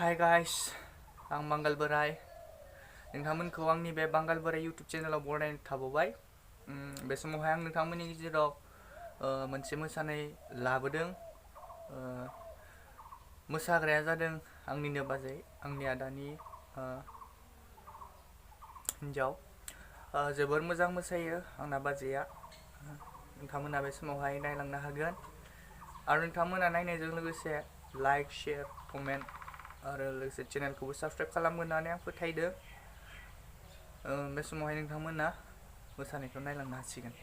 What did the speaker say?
Hi guys, आं बांगाल बोराय। नोंथांमोनखौ आंनि बे बांगाल बोराय इउटुब चेनेलाव बरायनो थाबावबाय। बे समावहाय आं नोंथांमोननि गेजेराव मोनसे मोसानाय लाबोदों। मोसाग्राया जादों आंनिनो बाजै, आंनि आदानि हिन्जाव। जोबोर मोजां मोसायो आंना बाजैया। नोंथांमोना बे समावहाय नायलांनो हागोन आरो नोंथांमोना नायनायजों लोगोसे लाइक, शेयार, कमेन्ट आरो लोगोसे चेनेलखौबो साबस्क्राइब खालामगोन होननानै आं फोथायदों। बे समावहाय नोंथांमोना मोसानायखौ नायलांनो हासिगोन।